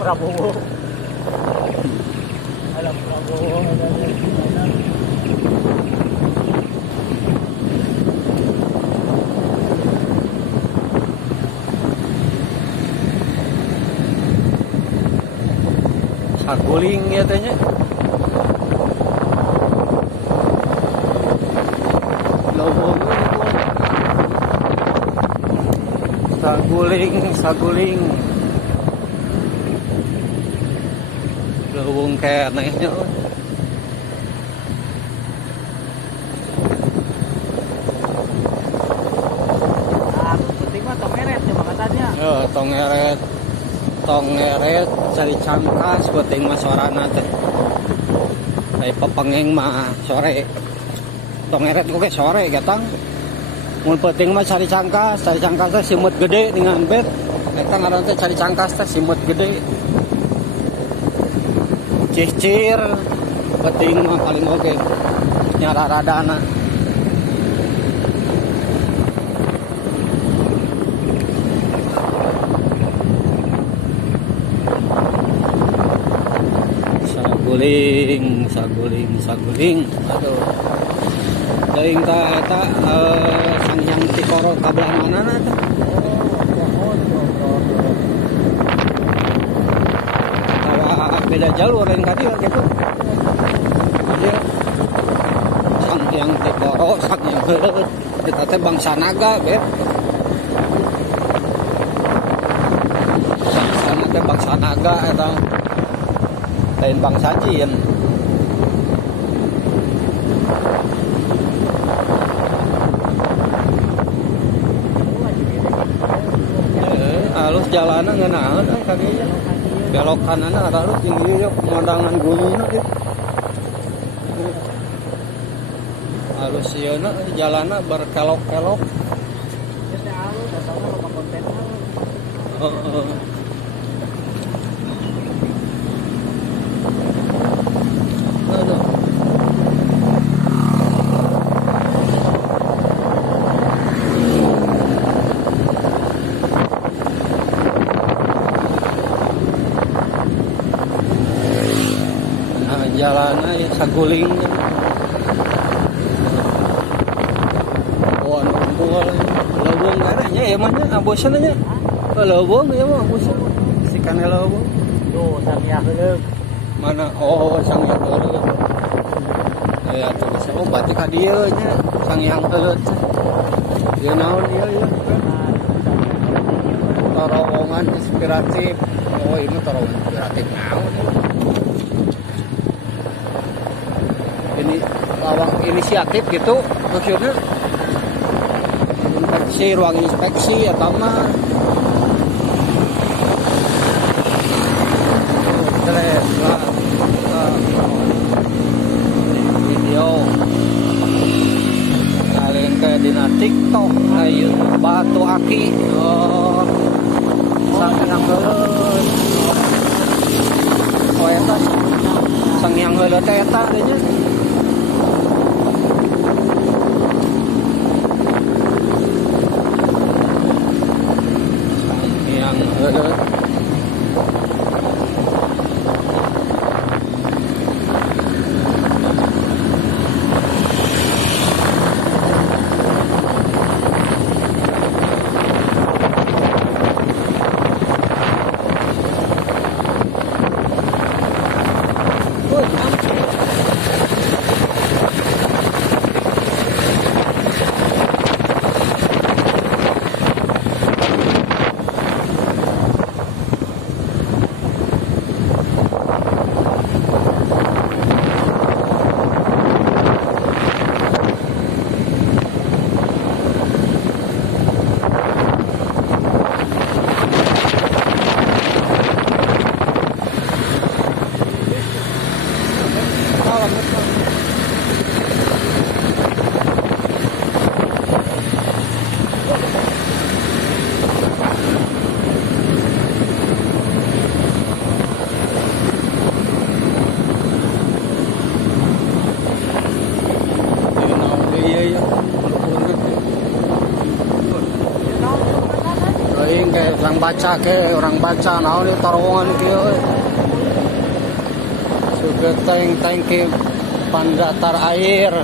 Prabowo. Ada Prabowo, ada. Saguling ya tanya. Saguling. Lubung kayak naiknya. Penting mah tongeret cuma katanya. Tongeret cari cangkas penting mah sorana teh. Kayak pepengeng mah sore. Tongeret kok sore gatang. Mun penting mah cari cangkas teh simut gede dengan bet. Eta ngaran teh cari cangkas teh simut gede. Cicir penting mah paling oke. Nyara radana. Saguling. Aduh. Teuing ta eta sangyang Tikoro kabelah manana teh? Beda jalur yang tadi gitu. Dia sangyang Tikoro, sangyang heureut. Kita teh bangsa naga, bet. Sana teh bangsa naga eta. Lain bangsa jin. Halus jalanan ngeunaan kadinya. Belok kanan ada lu tinggi yuk pemandangan gunungnya gitu. Halus sieuna jalanna berkelok-kelok. Jalannya ya saguling. Oh, numpul. Leuweung garanya ya mah nya abosan nya. Leuweung ya mah abosan. Sikane leuweung. Tuh, sangya heuleuk. Mana? Oh, sangya heuleuk. Ya tuh saya berarti ka dieu nya sangyang heuleut. Ieu naon ieu ya? Terowongan inspiratif. Oh, ini terowongan inspiratif naon? Ini lawang inisiatif gitu maksudnya inspeksi ruang inspeksi atau mah video kalian ke dina TikTok ayo batu aki sangyang heuleut eta sangyang heuleut eta nya. orang baca naon ieu terowongan kieu euy. Sugeteng tangki pandatar air.